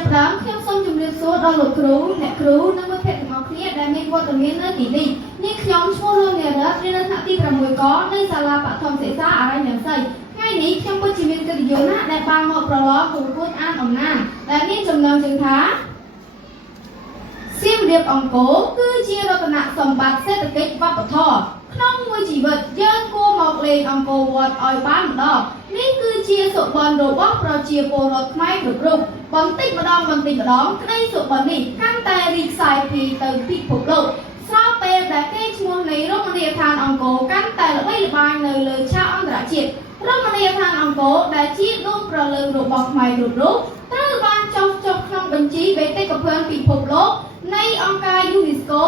ចាប់ផ្ដើមខ្ញុំសូមជម្រាបសួរដល់លោកគ្រូអ្នកគ្រូនិងមិត្តភក្តិទាំងអស់គ្នាដែលមានវត្តមាននៅទីនេះនេះខ្ញុំឈ្មោះលោកនារ៉ារៀននៅថ្នាក់ទី6កនៅសាលាបឋមសិក្សាអរញ្ញសីថ្ងៃនេះខ្ញុំពិតជាមានកិត្តិយសណាស់ដែលបានមកប្រឡងប្រកួតអានអំណាចដែលមានចំណងជើងថាសៀមរាបអង្គរគឺជារតនសម្បត្តិសេដ្ឋកិច្ចវប្បធម៌ក្នុងមួយជីវិតយើងគួរមកលេងអង្គរវត្តឲ្យបានម្ដងនេះគឺជាសុបិនរបស់ប្រជាពលរដ្ឋខ្មែរគ្រប់រូបបន្តិចម្ដងក្តីសុបិននេះកាន់តែរីកសាយភាយទៅពិភពលោកស្របពេលដែលកេរ្តិ៍ឈ្មោះនៃរមណីយដ្ឋានអង្គរកាន់តែល្បីល្បាញនៅលើឆាកអន្តរជាតិរមណីយដ្ឋានអង្គរដែលជាដួងព្រលឹងរបស់ខ្មែរគ្រប់រូបត្រូវបានចុះក្នុងបញ្ជីបេតិកភណ្ឌពិភពលោកនៃអង្គការ UNESCO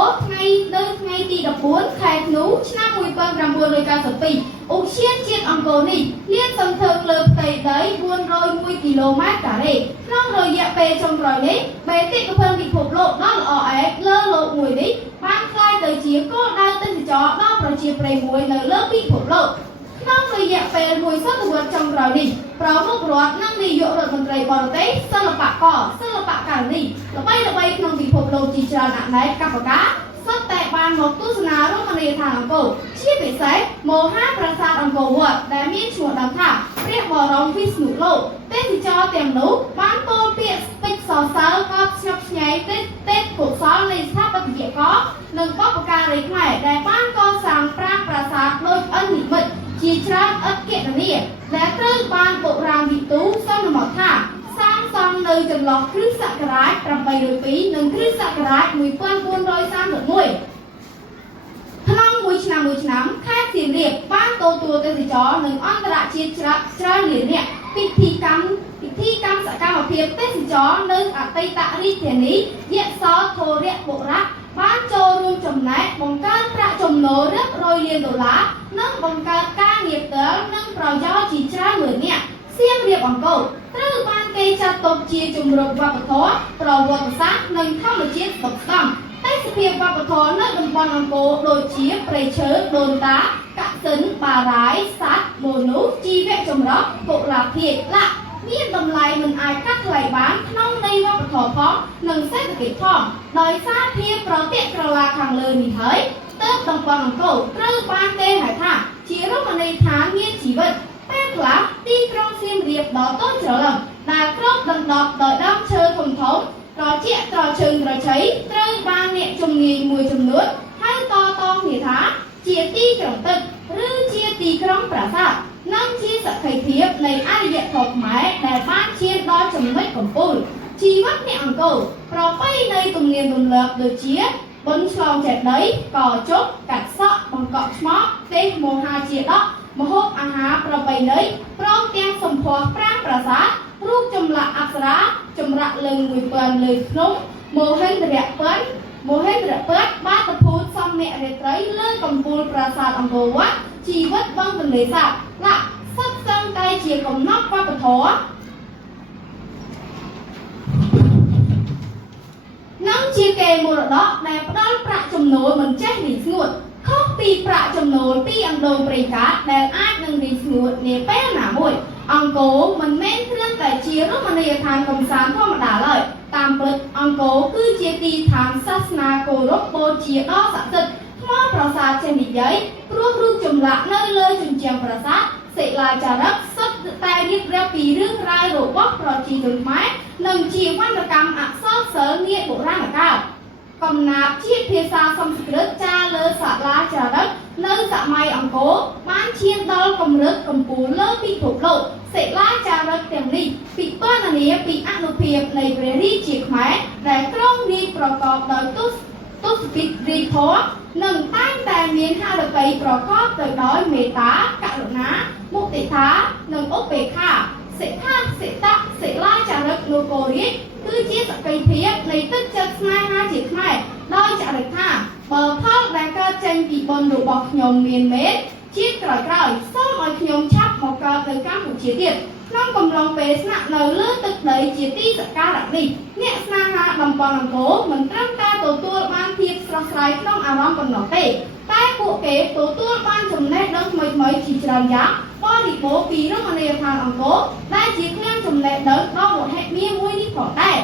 នៅថ្ងៃទី14ខែធ្នូឆ្នាំ1992ឧទ្យានជាតិអង្គរនេះលាតសន្ធឹងលើផ្ទៃដី401គីឡូម៉ែត្រការ៉េក្នុងរយៈពេលចុងក្រោយនេះបេតិកភណ្ឌពិភពលោកដ៏ល្អឯកលើលោកមួយនេះបានក្លាយទៅជាគោលដៅទេសចរណ៍ដ៏ប្រជាប្រិយមួយនៅលើពិភពលោកក្នុងរយៈពេលមួយសតវត្សរ៍ចុងក្រោយនេះប្រមុខរដ្ឋនិងនាយករដ្ឋមន្ត្រីបរទេសសិល្បករសិល្បករនេះល្បីៗក្នុងពិភពលោកជាច្រើនអនេកកម្មការសុទ្ធតែបានមកទស្សនារមណីយដ្ឋានអង្គរជាពិសេសមហាប្រាសាទអង្គរវត្តដែលមានឈ្មោះដើមថាព្រះបរមវិស្ណុលោកទេសចរទាំងនោះបានពោលពាក្យពេចន៍សរសើរកោតស្ញប់ស្ញែងទេពកុសលនៃស្ថាបត្យករនិងបុព្វការីខ្មែរដែលបានកសាងប្រាង្គប្រាសាទដូចឥន្ធនិមិត្តជាច្រើនឥតគណនាដែលត្រូវបានបុរាណវិទូសន្មតថាសាងសង់នៅចន្លោះគ្រិស្តសករាជ802និងគ្រិស្តសករាជ1431ក្នុងមួយឆ្នាំខេត្តសៀមរាបបានទទួលទេសចរនិងអន្តរជាតិច្រើនលាននាក់ពិធីកម្មសកម្មភាពទេសចរនៅអតីតរាជធានីយសធរបុរៈបានចូលរួមចំណែកបង្កើនប្រាក់ចំណូលរាប់រយលានដុល្លារនិងបង្កើតការងារផ្ទាល់និងប្រយោជន៍ជាច្រើនលាននាក់សៀមរាបអង្គរត្រូវបានគេចាត់ទុកជាជំរកវប្បធម៌ប្រវត្តិសាស្ត្រនិងធម្មជាតិស្តុកស្តម្ភទេសភាពវប្បធម៌នៅតំបន់អង្គរដូចជាព្រៃឈើដូនតាកសិនបារាយសត្វមនុស្សជីវៈចម្រុះកុលាភិកលៈមានតម្លៃមិនអាចកាត់ថ្លៃបានក្នុងន័យវប្បធម៌ផងនិងសេដ្ឋកិច្ចផងដោយសារភាពប្រតិក្រឡាខាងលើនេះហើយទើបតំបន់អង្គរត្រូវបានគេហៅថាជារមណីយដ្ឋានមានជីវិតពេលខ្លះទីក្រុងសៀមរាបដ៏តូចច្រឡឹមដែលគ្របដណ្ដប់ដោយដើមឈើធំៗត្រជាក់ត្រជើងត្រជ័យត្រូវបានអ្នកជំនាញមួយចំនួនហៅតគ្នាថាជាទីក្រុងទឹកឬជាទីក្រុងប្រាសាទនិងជាសក្ខីភាពនៃអរិយធម៌ខ្មែរដែលបានឈានដល់ចំណុចកំពូលជីវិតអ្នកអង្គរប្រពៃណីទំនៀមទម្លាប់ដូចជាបុណ្យឆ្លងចេតិយកជប់កាត់សក់បង្កក់ឆ្មោះទេសមហាជាដកម្ហូបអាហារប្រពៃណីព្រមទាំងសម្ផស្សប្រាង្គប្រាសាទរូបចម្លាក់អប្សរាចម្រាក់លើ1000លើភ្នំមហេន្ទ្រពិតបាតុភូតសំអ្នករាត្រីលើកំពូលប្រាសាទអង្គរវត្តជីវិតបឹងទន្លេសាបឡាក់សុទ្ធសឹងតែជាកំណត់វប្បធម៌និងជាកេរមរតកដែលផ្ដល់ប្រាក់ចំណូលមិនចេះរីងស្ងួតខុសពីប្រាក់ចំណូលពីអណ្ដូងប្រេងកាតដែលអាចនឹងរីងស្ងួតនាពេលណាមួយអង្គរមិនមែនគ្រាន់តែជារមណីយដ្ឋានកម្សាន្តធម្មតាឡើយតាមពិតអង្គរគឺជាទីឋានសាសនាគោរពបូជាដ៏ស័ក្តិសិទ្ធិថ្មប្រាសាទចេះនិយាយព្រោះរូបចម្លាក់នៅលើជញ្ជាំងប្រាសាទសិលាចារឹកសុទ្ធតែរៀបរាប់ពីរឿងរ៉ាវរបស់ប្រជាជនខ្មែរនិងជាវណ្ណកម្មអក្សរសិល្ប៍នាបុរាណកាលកំណាព្យជាភាសាសំស្ក្រឹតចារលើសាលាចារឹកនៅសម័យអង្គរបានឈានដល់កម្រិតកំពូលលើពិភពលោកសិលាចារឹកទាំងនេះពិពណ៌នាពីអានុភាពនៃព្រះរាជាខ្មែរដែលទ្រង់រាជប្រកបដោយទស្សពិតរីធម៌និងតែងតែមានហារតីប្រកបទៅដោយមេត្តាករុណាមុទិតានិងឧបេក្ខាសិលាចារឹកនគររាជគឺជាសក្ខីភាពនៃទឹកចិត្តស្នេហាជាខ្មែរដោយចរិតថាបើផលដែលកើតចេញពីបុណ្យរបស់ខ្ញុំមានមេត្តាជាតិក្រោយសូមឲ្យខ្ញុំឆាប់មកកើតនៅកម្ពុជាទៀតក្នុងកំឡុងពេលស្នាក់នៅលើទឹកដីជាទីសក្ការៈនេះអ្នកស្នេហាតំបន់អង្គរមិនត្រឹមតែទទួលបានភាពស្រស់ស្រាយក្នុងអារម្មណ៍ប៉ុណ្ណោះទេតែពួកគេទទួលបានចំណេះដឹងថ្មីៗជាច្រើនយ៉ាងបរិបូរណ៍ពីរមណីយដ្ឋានអង្គរដែលជាឃ្លាំងចំណេះដឹងដ៏មហិមាមួយនេះផងដែរ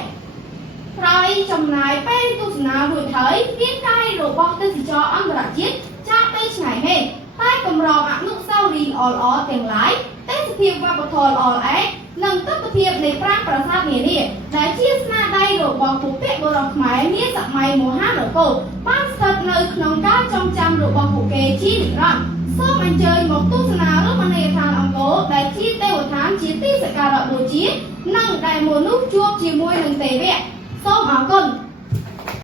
ចំណាយពេលទស្សនារួចហើយមានកាយរបស់ទេសចរអន្តរជាតិចាក់ទៅឆ្ងាយហេតែកម្រងអនុស្សាវរីយ៍ល្អៗទាំងឡាយទេសភាពវប្បធម៌ល្អល្អឯកនិងទិដ្ឋភាពនៃប្រាង្គប្រាសាទនានាដែលជាស្នាដៃរបស់ពុព្វបុរសខ្មែរនាសម័យមហានគរបានស្ថិតនៅក្នុងការចងចាំរបស់ពួកគេជានិរន្តរ៍សូមអញ្ជើញមកទស្សនារមណីយដ្ឋានអង្គរដែលជាទេវដ្ឋានជាទីសក្ការៈបូជានិងដែលមនុស្សជួបជាមួយនឹងទេវៈសូមអរគុណ